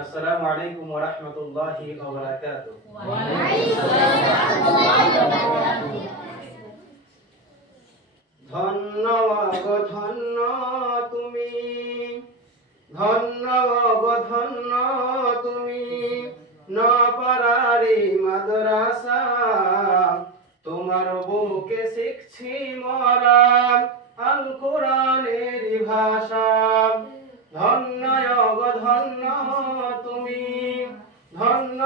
আসসালামু আলাইকুম ওয়া রাহমাতুল্লাহি ওয়া বারাকাতুহু। ওয়া আলাইকুম আসসালাম ওয়া রাহমাতুল্লাহি ওয়া বারাকাতুহু। ধন্য গো ধন্য তুমি, ধন্য গো ধন্য তুমি, নপাড়ারি মাদ্রাসা, তোমার বুকে শিখছি মরা আল কোরআনের ভাষা। ধন্য গো ধন্য তুমি, ধন্য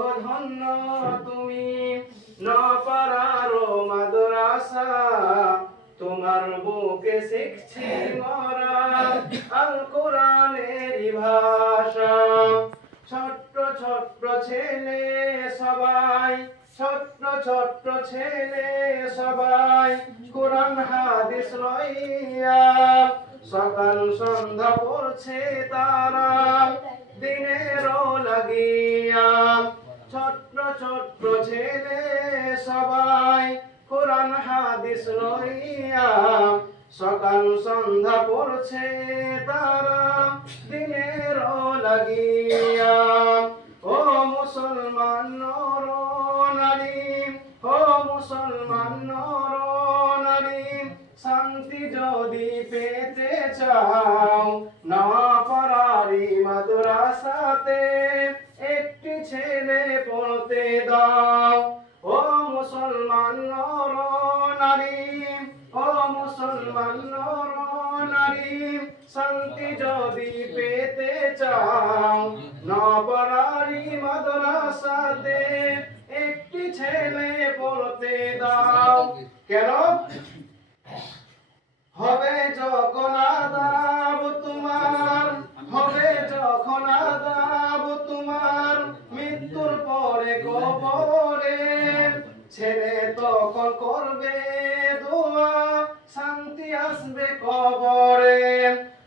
গো ধন্য তুমি, নপাড়ার মাদ্রাসা, তোমার বুকে শিখছি মরা আল কোরআনের ভাষা। ছোট্ট ছোট্ট ছেলে সবাই, ছোট্ট ছোট্ট ছেলে সবাই, কোরআন হাদিস লইয়া সকাল সন্ধ্যা পড়ছে তারা দিনের লাগিয়া। ছোট্ট ছোট্ট ছেলে সবাই কোরআন হাদিস লইয়া সকাল সন্ধ্যা পড়ছে তারা দিনের লাগিয়া। ও মুসলমান নর নারী, ও মুসলমান নর নারী, শান্তি যদি পেতে চাও নপাড়ারি মাদ্রাসাতে একটি ছেলে পড়তে দাও। ও মুসলমান নর নারী, ও মুসলমান নর নারী, শান্তি যদি পেতে চাও নপাড়ারি মাদ্রাসাতে একটি ছেলে পড়তে দাও। কেন? হবে যখন আযাব তোমার, হবে যখন আযাব তোমার মৃত্যুর পরে কবরে, ছেলে তখন করবে দোয়া শান্তি আসবে কবরে।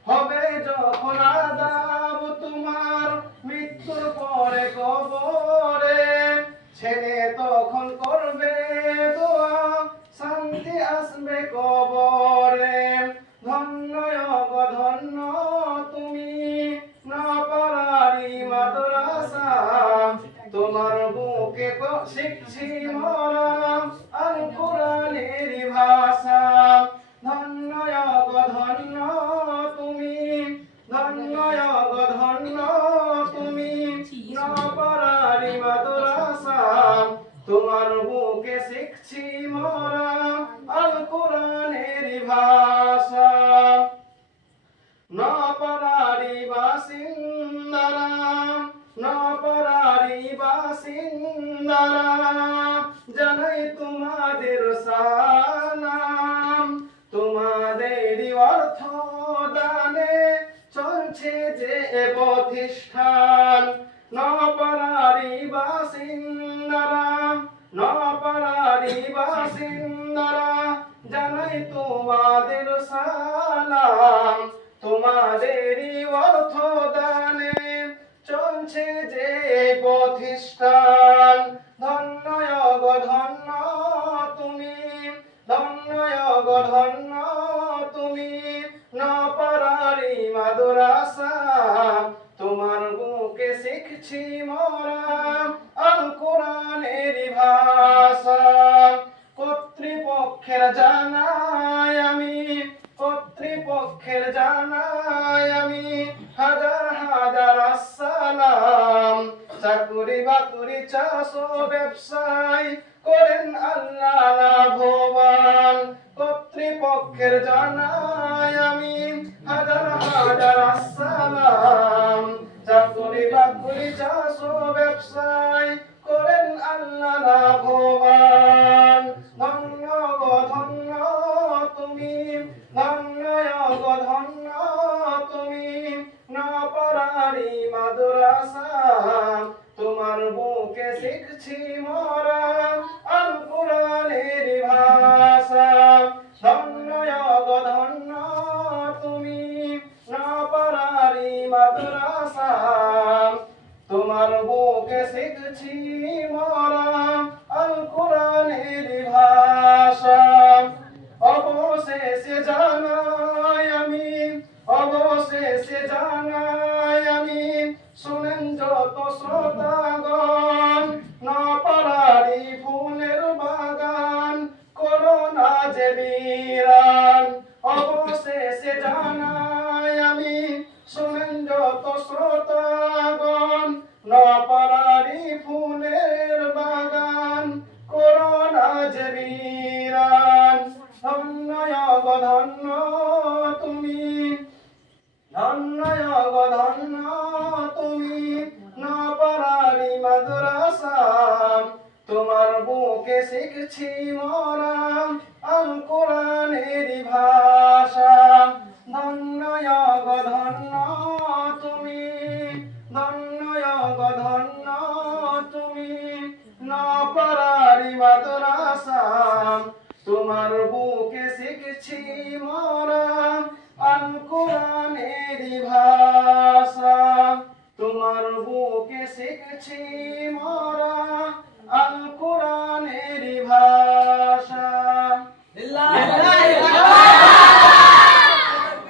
হবে যখন আযাব তোমার মৃত্যুর পরে কবরে, ছেলে তখন করবে দোয়া শান্তি আসবে কবরে। ধন্য গো ধন্য তুমি, নপাড়ারি মাদ্রাসা, তোমার বুকে শিখছি মরা আল কোরআনের ভাষা। ধন্য গো ধন্য তুমি, ধন্য গো ধন্য তুমি, নপাড়ারি মাদ্রাসা, তোমার বুকে শিখছি মরা আল কোরআনের ভাষা। নপাড়ারি বাসিন্দারা, নপাড়ারি বাসিন্দারা, জানাই তোমাদের সালাম। তোমাদের অর্থ দানে চলছে যে প্রতিষ্ঠান। নপাড়ারি বাসিন্দারা, নপাড়ারি বাসিন্দারা, জানাই তোমাদের সালাম। তোমাদেরই অর্থ দানে চলছে যে প্রতিষ্ঠান। ধন্য গো ধন্য তুমি, ধন্য গো ধন্য তুমি, নপাড়ারি মাদ্রাসা, তোমার বুকে শিখছি মরা আল কোরআনের ভাষা। কর্তৃপক্ষের জানাই আমি, কর্তৃপক্ষের জানাই আমি হাজার হাজার আসসালাম। চাকুরি বাকুরি চাষ ও ব্যবসায় করেন আল্লাহ লাভবান। কর্তৃপক্ষের জানাই আমি হাজার হাজার আসসালাম। চাকুরি বাকুরি চাষ ও ব্যবসায় করেন আল্লাহ লাভবান। ধন্য গো ধন্য তুমি, ধন্য গো ধন্য তুমি, নপাড়ারি মাদ্রাসা, তোমার বুকে শিখছি মরা আল কোরআনের ভাষা। ধন্য গো ধন্য তুমি, নপাড়ারি মাদ্রাসা, তোমার বুকে শিখছি মরা আল কোরআনের ভাষা। অবশেষে জানাই আমি, অবশেষে অবশেষে জানাই আমি, শুনেন যত শ্রোতাগণ, নপাড়ারি ফুলের বাগান করোনা যে বিরান। অবশেষে জানাই আমি, শুনেন যত শ্রোতাগণ, নপাড়ারি ফুলের বাগান করোনা যে বিরান। ধন্য গো ধন্য তুমি, ধন্য গো ধন্য তুমি, নপাড়ারি মাদ্রাসা। তোমার বুকে শিখছি মোরা আল কোরআনেরই ভাষা। ধন্য গো ধন্য তুমি, ধন্য গো ধন্য তুমি, নপাড়ারি মাদ্রাসা। তোমার বুকে শিখছি মোরা আল কোরআনেরই ভাষা। তোমার বুকে শিখছি